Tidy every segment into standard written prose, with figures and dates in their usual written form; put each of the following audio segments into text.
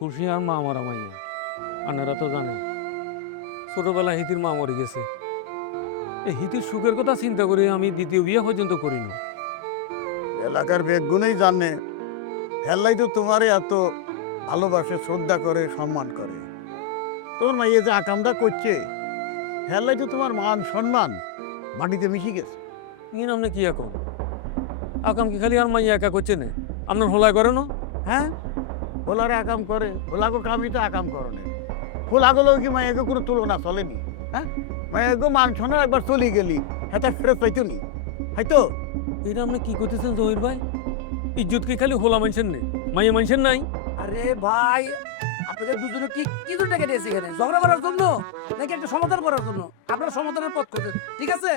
খুশি আর মা মরা মাইয়া, আপনারা তো জানেন ছোটবেলা হিতির মা মরে গেছে। এই হিতির সুখের কথা চিন্তা করে আমি দ্বিতীয় বিয়ে পর্যন্ত করিনি। এলাকার বেগুনেই জানে হেল্লাই তো তোমারে এত ভালোবাসে, শ্রদ্ধা করে, সম্মান করে। তোর মাইয়ে যে আকামটা করছে হেল্লাই তো তোমার মান সম্মান মাটিতে মিশে গেছে। ইন আপনি কি এখন আকাম কি খালি আর মাইয়া একা করছে না, আপনার হোলায় করে না? হ্যাঁ, হোলারে আকাম করে, হোলাগো কামই তো আকাম করনে। হোলাগুলো কি মাইয়াকে কোনো তুলনা চলেনি? হ্যাঁ, মাইয়াকে মান সম্মান একবার চলে গেলি হেতা ফেরত পাইতো নি, হয়তো। এটা আপনি কি করতেছেন জহির ভাই? ইজ্জত কি খালি হোলা মানুষের নেই, মাইয়া মানুষের নাই? আরে ভাই, আপনাদের দুজনে কি কি জন্য ডেকে দিয়েছে এখানে? ঝগড়া করার জন্য নাকি একটা সমাধান করার জন্য? আপনারা সমাধানের পথ খোঁজেন, ঠিক আছে?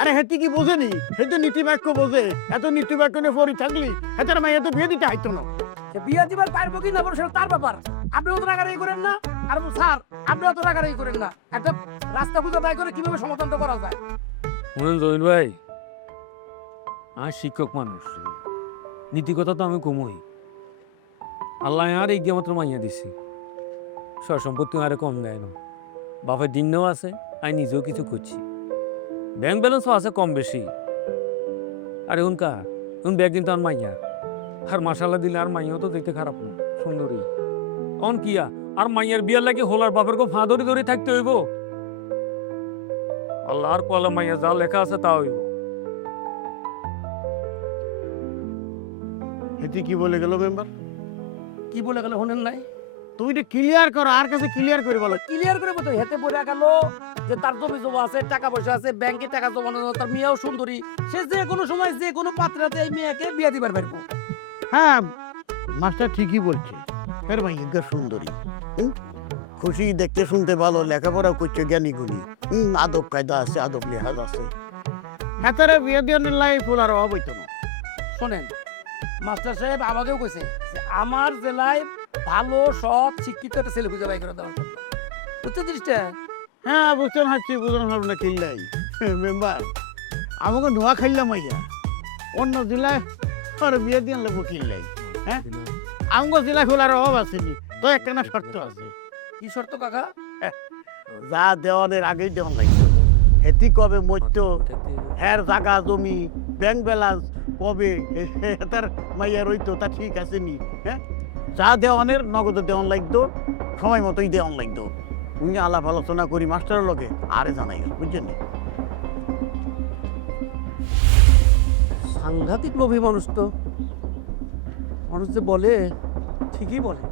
আরে হেতি কি বোঝেনি? হেতু নীতি বাক্য বোঝে। এত নীতি বাক্য নিয়ে পড়ি থাকলি হেতার মাইয়া তো বিয়ে দিতে হইতো না। সে বিয়া দিবার পারবো কি না পারবো সেটা তার ব্যাপার। আপনি অত রাগারাগি করেন না। আর স্যার, আপনি অত রাগারাগি করেন না। একটা রাস্তা খুঁজে বাই করে কিভাবে সমাধানটা করা যায়। শুনেন জহির ভাই, আর শিক্ষক মানুষ, নীতিকথা তো আমি কমই। আল্লাহ আর এই মাত্র মাইয়া দিছি, সব সম্পত্তি আরে কম দেয় না। বাপের দিনও আছে, আমি নিজেও কিছু করছি, ব্যাংক ব্যালেন্সও আছে কম বেশি। আর এখন কার এখন ব্যাগ কিন্তু আর মাইয়া, আর মাসালা দিলে আর মাইয়াও তো দেখতে খারাপ না, সুন্দরী। কন কিয়া আর মাইয়ার বিয়ার লাগে হোলার বাপের কো ফাঁ ধরে ধরে থাকতে হইব? আল্লাহ আর কলা মাইয়া যা লেখা আছে তা হইব। হেতি কি বলে গেল মেম্বার? কি বলে গেল শোনেন নাই? তুমি এটা ক্লিয়ার করো, আর কাছে ক্লিয়ার করে বলো। ক্লিয়ার করে বলতে হেতে বলে গেল যে তার জমি জমা আছে, টাকা পয়সা আছে, ব্যাংকে টাকা জমানো, তার মেয়েও সুন্দরী, সে যে কোনো সময় যে কোনো পাত্রাতে এই মেয়েকে বিয়ে দিবার পারবো। হ্যাঁ, মাস্টার ঠিকই বলছে। এর মাইয়া সুন্দরী, খুশি, দেখতে শুনতে ভালো, লেখাপড়া করছে, জ্ঞানী গুণী, আদব কায়দা আছে, আদব লেহাজ আছে। হেতারে বিয়ে দিয়ে লাই ফুল আর অভাব হইতো না। শোনেন, মাস্টার সাহেব আমাকেও কইছে যে আমার জেলায় ভালো সৎ শিক্ষিত একটা ছেলে খুঁজে বাই করে দেওয়ার জন্য। বুঝতে জিনিসটা? হ্যাঁ, বুঝতে পারছি, বুঝতে পারবো না কিল্লাই। মেম্বার, আমাকে নোয়া খাইলাম মাইয়া অন্য জেলায় আর বিয়ে দিয়ে লাগবো কিল্লাই। হ্যাঁ, আমাকে জেলায় খোলার অভাব আসেনি, তো একটা না শর্ত আছে। কি শর্ত কাকা? যা দেওয়ানের আগেই দেওয়ান লাগবে। হেতি কবে মরতো, হ্যার জাগা জমি, ব্যাংক ব্যালেন্স কবে তার মাইয়া রইতো, তা ঠিক আছে নি? হ্যাঁ, যা দেওয়ানের নগদ দেওয়ান লাগতো, সময় মতোই দেওয়ান লাগতো। উনি আলাপ আলোচনা করি মাস্টারের লগে, আরে জানাই বুঝছেন? সাংঘাতিক লোভী মানুষ তো। মানুষ যে বলে ঠিকই বলে।